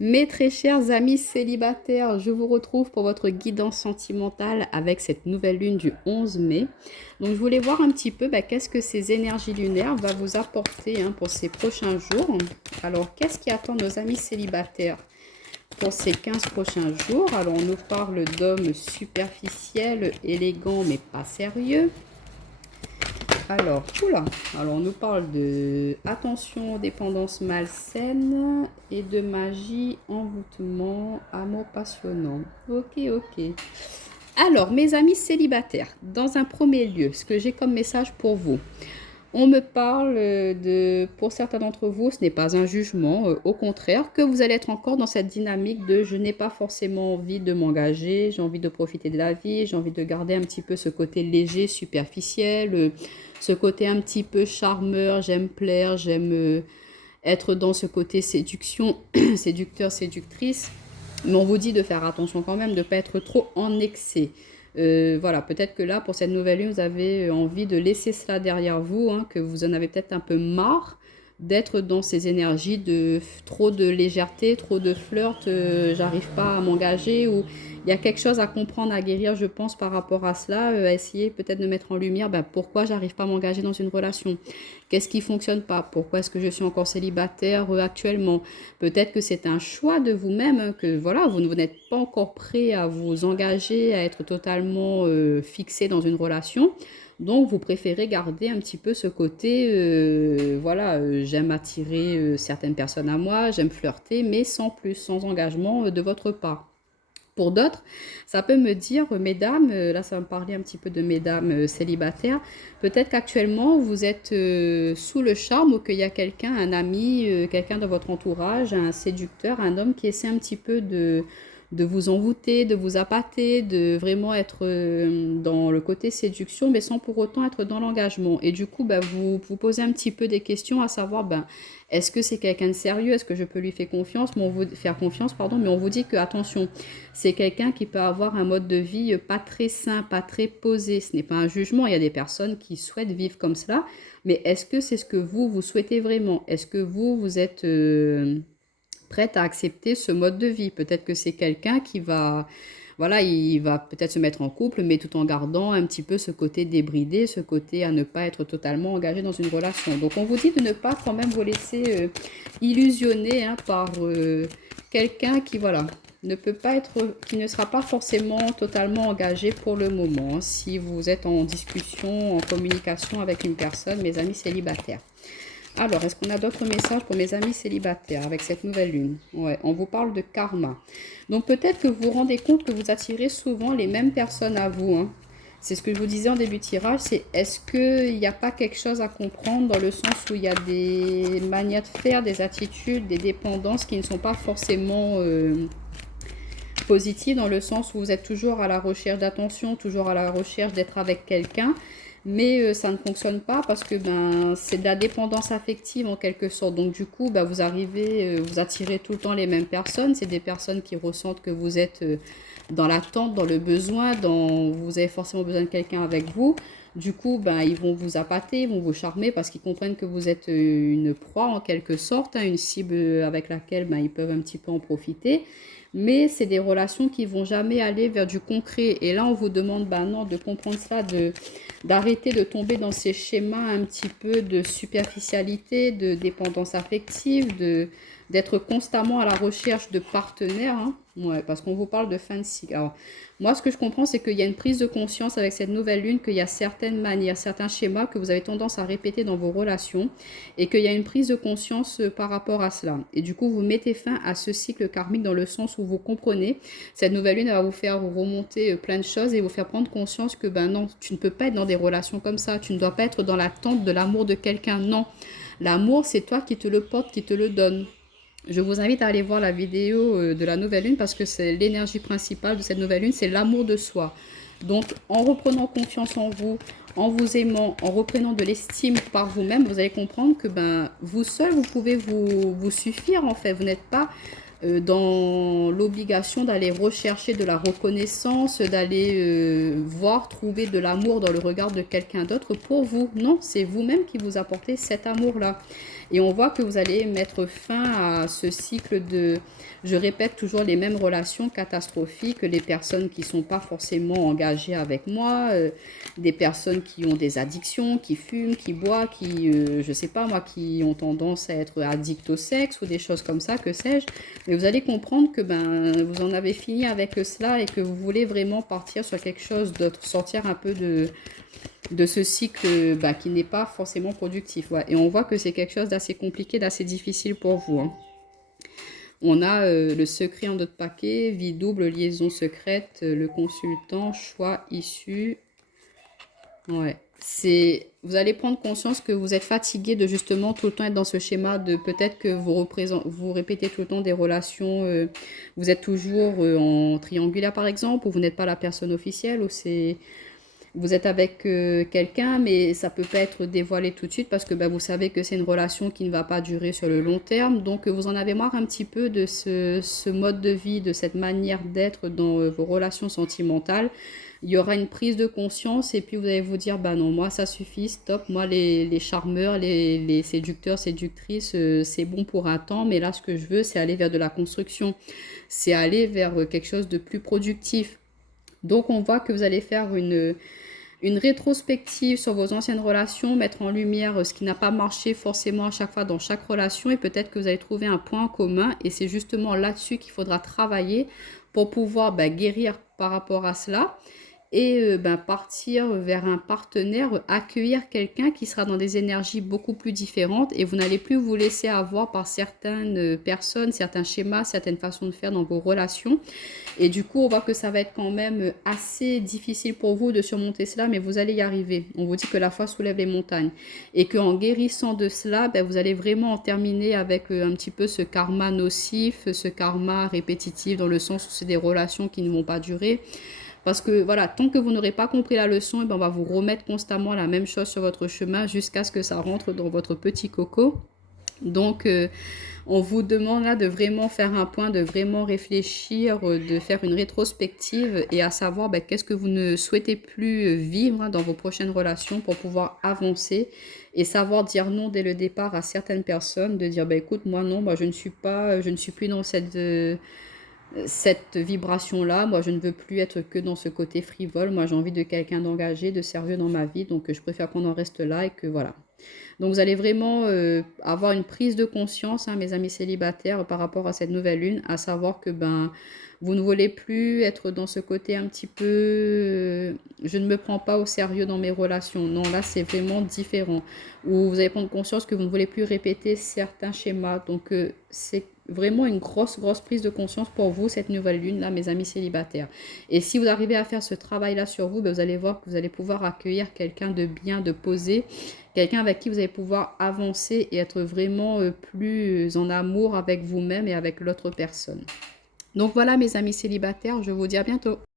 Mes très chers amis célibataires, je vous retrouve pour votre guidance sentimentale avec cette nouvelle lune du 11 mai. Donc je voulais voir un petit peu qu'est-ce que ces énergies lunaires vont vous apporter pour ces prochains jours. Alors qu'est-ce qui attend nos amis célibataires pour ces 15 prochains jours? Alors on nous parle d'hommes superficiels, élégants mais pas sérieux. Alors, oula, alors on nous parle de attention, dépendance malsaine et de magie, envoûtement, amour passionnant. Ok, ok. Alors, mes amis célibataires, dans un premier lieu, ce que j'ai comme message pour vous, on me parle de, pour certains d'entre vous, ce n'est pas un jugement, au contraire, que vous allez être encore dans cette dynamique de je n'ai pas forcément envie de m'engager, j'ai envie de profiter de la vie, j'ai envie de garder un petit peu ce côté léger, superficiel, ce côté un petit peu charmeur, j'aime plaire, j'aime être dans ce côté séduction, séducteur, séductrice. Mais on vous dit de faire attention quand même, de ne pas être trop en excès. Voilà, peut-être que là, pour cette nouvelle lune, vous avez envie de laisser cela derrière vous, que vous en avez peut-être un peu marre d'être dans ces énergies de trop de légèreté, trop de flirt, j'arrive pas à m'engager, ou il y a quelque chose à comprendre, à guérir, je pense, par rapport à cela, à essayer peut-être de mettre en lumière pourquoi j'arrive pas à m'engager dans une relation. Qu'est-ce qui fonctionne pas? Pourquoi est-ce que je suis encore célibataire actuellement? Peut-être que c'est un choix de vous-même, que voilà, vous n'êtes pas encore prêt à vous engager, à être totalement fixé dans une relation. Donc, vous préférez garder un petit peu ce côté, voilà, j'aime attirer certaines personnes à moi, j'aime flirter, mais sans plus, sans engagement de votre part. Pour d'autres, ça peut me dire, mesdames, là ça va me parler un petit peu de mesdames célibataires, peut-être qu'actuellement vous êtes sous le charme ou qu'il y a quelqu'un, un ami, quelqu'un de votre entourage, un séducteur, un homme qui essaie un petit peu de vous envoûter, de vous appâter, de vraiment être dans le côté séduction, mais sans pour autant être dans l'engagement. Et du coup, vous vous posez un petit peu des questions à savoir, est-ce que c'est quelqu'un de sérieux? Est-ce que je peux lui faire confiance? Mais on vous, faire confiance, pardon, mais on vous dit que, attention, c'est quelqu'un qui peut avoir un mode de vie pas très sain, pas très posé. Ce n'est pas un jugement. Il y a des personnes qui souhaitent vivre comme cela. Mais est-ce que c'est ce que vous souhaitez vraiment? Est-ce que vous êtes prête à accepter ce mode de vie? Peut-être que c'est quelqu'un qui va, voilà, il va peut-être se mettre en couple, mais tout en gardant un petit peu ce côté débridé, ce côté à ne pas être totalement engagé dans une relation. Donc on vous dit de ne pas quand même vous laisser illusionner par quelqu'un qui, voilà, ne peut pas être, qui ne sera pas forcément totalement engagé pour le moment, si vous êtes en discussion, en communication avec une personne, mes amis célibataires. Alors, est-ce qu'on a d'autres messages pour mes amis célibataires avec cette nouvelle lune? Ouais, on vous parle de karma. Donc peut-être que vous vous rendez compte que vous attirez souvent les mêmes personnes à vous. C'est ce que je vous disais en début de tirage, c'est est-ce qu'il n'y a pas quelque chose à comprendre dans le sens où il y a des manières de faire, des attitudes, des dépendances qui ne sont pas forcément positives, dans le sens où vous êtes toujours à la recherche d'attention, toujours à la recherche d'être avec quelqu'un, mais ça ne fonctionne pas parce que c'est de la dépendance affective en quelque sorte. Donc du coup, vous arrivez, vous attirez tout le temps les mêmes personnes. C'est des personnes qui ressentent que vous êtes dans l'attente, dans le besoin, vous avez forcément besoin de quelqu'un avec vous. Du coup, ils vont vous appâter, ils vont vous charmer parce qu'ils comprennent que vous êtes une proie en quelque sorte, une cible avec laquelle ils peuvent un petit peu en profiter. Mais c'est des relations qui vont jamais aller vers du concret. Et là, on vous demande non, de comprendre ça, d'arrêter de tomber dans ces schémas un petit peu de superficialité, de dépendance affective, d'être constamment à la recherche de partenaires. Ouais, parce qu'on vous parle de fin de cycle. Alors, moi, ce que je comprends, c'est qu'il y a une prise de conscience avec cette nouvelle lune, qu'il y a certaines manières, certains schémas que vous avez tendance à répéter dans vos relations et qu'il y a une prise de conscience par rapport à cela. Et du coup, vous mettez fin à ce cycle karmique dans le sens où vous comprenez. Cette nouvelle lune, elle va vous faire remonter plein de choses et vous faire prendre conscience que non, tu ne peux pas être dans des relations comme ça. Tu ne dois pas être dans l'attente de l'amour de quelqu'un. Non. L'amour, c'est toi qui te le porte, qui te le donne. Je vous invite à aller voir la vidéo de la nouvelle lune parce que c'est l'énergie principale de cette nouvelle lune, c'est l'amour de soi. Donc, en reprenant confiance en vous, en vous aimant, en reprenant de l'estime par vous-même, vous allez comprendre que vous seul, vous pouvez vous suffire en fait. Vous n'êtes pas dans l'obligation d'aller rechercher de la reconnaissance, d'aller voir, trouver de l'amour dans le regard de quelqu'un d'autre pour vous. Non, c'est vous-même qui vous apportez cet amour-là. Et on voit que vous allez mettre fin à ce cycle de, je répète toujours les mêmes relations catastrophiques, les personnes qui ne sont pas forcément engagées avec moi, des personnes qui ont des addictions, qui fument, qui boivent, qui, je sais pas moi, qui ont tendance à être addicts au sexe ou des choses comme ça, que sais-je. Mais vous allez comprendre que vous en avez fini avec cela et que vous voulez vraiment partir sur quelque chose d'autre, sortir un peu de ce cycle qui n'est pas forcément productif. Ouais. Et on voit que c'est quelque chose d'assez compliqué, d'assez difficile pour vous. Hein. On a le secret en d'autres paquets, vie double, liaison secrète, le consultant, choix issu. Ouais. Vous allez prendre conscience que vous êtes fatigué de justement tout le temps être dans ce schéma de peut-être que vous répétez tout le temps des relations, vous êtes toujours en triangulaire par exemple, ou vous n'êtes pas la personne officielle, ou vous êtes avec quelqu'un, mais ça peut pas être dévoilé tout de suite parce que vous savez que c'est une relation qui ne va pas durer sur le long terme. Donc, vous en avez marre un petit peu de ce mode de vie, de cette manière d'être dans vos relations sentimentales. Il y aura une prise de conscience et puis vous allez vous dire, non, moi ça suffit, stop, moi les charmeurs, les séducteurs, séductrices, c'est bon pour un temps, mais là ce que je veux, c'est aller vers de la construction, c'est aller vers quelque chose de plus productif. Donc on voit que vous allez faire une rétrospective sur vos anciennes relations, mettre en lumière ce qui n'a pas marché forcément à chaque fois dans chaque relation et peut-être que vous allez trouver un point commun et c'est justement là-dessus qu'il faudra travailler pour pouvoir guérir par rapport à cela et partir vers un partenaire, accueillir quelqu'un qui sera dans des énergies beaucoup plus différentes et vous n'allez plus vous laisser avoir par certaines personnes, certains schémas, certaines façons de faire dans vos relations. Et du coup, on voit que ça va être quand même assez difficile pour vous de surmonter cela, mais vous allez y arriver. On vous dit que la foi soulève les montagnes et qu'en guérissant de cela, vous allez vraiment en terminer avec un petit peu ce karma nocif, ce karma répétitif dans le sens où c'est des relations qui ne vont pas durer. Parce que voilà, tant que vous n'aurez pas compris la leçon, on va vous remettre constamment la même chose sur votre chemin jusqu'à ce que ça rentre dans votre petit coco. Donc, on vous demande là de vraiment faire un point, de vraiment réfléchir, de faire une rétrospective et à savoir qu'est-ce que vous ne souhaitez plus vivre dans vos prochaines relations pour pouvoir avancer et savoir dire non dès le départ à certaines personnes, de dire écoute, moi non, je ne suis plus dans cette vibration-là, moi je ne veux plus être que dans ce côté frivole, moi j'ai envie de quelqu'un d'engagé, de sérieux dans ma vie, donc je préfère qu'on en reste là et que voilà. Donc vous allez vraiment avoir une prise de conscience, mes amis célibataires, par rapport à cette nouvelle lune, à savoir que vous ne voulez plus être dans ce côté un petit peu je ne me prends pas au sérieux dans mes relations. Non, là c'est vraiment différent. Ou vous allez prendre conscience que vous ne voulez plus répéter certains schémas. Donc c'est vraiment une grosse prise de conscience pour vous, cette nouvelle lune là, mes amis célibataires. Et si vous arrivez à faire ce travail là sur vous, vous allez voir que vous allez pouvoir accueillir quelqu'un de bien, de posé, quelqu'un avec qui vous allez pouvoir avancer et être vraiment plus en amour avec vous-même et avec l'autre personne. Donc voilà mes amis célibataires, je vous dis à bientôt.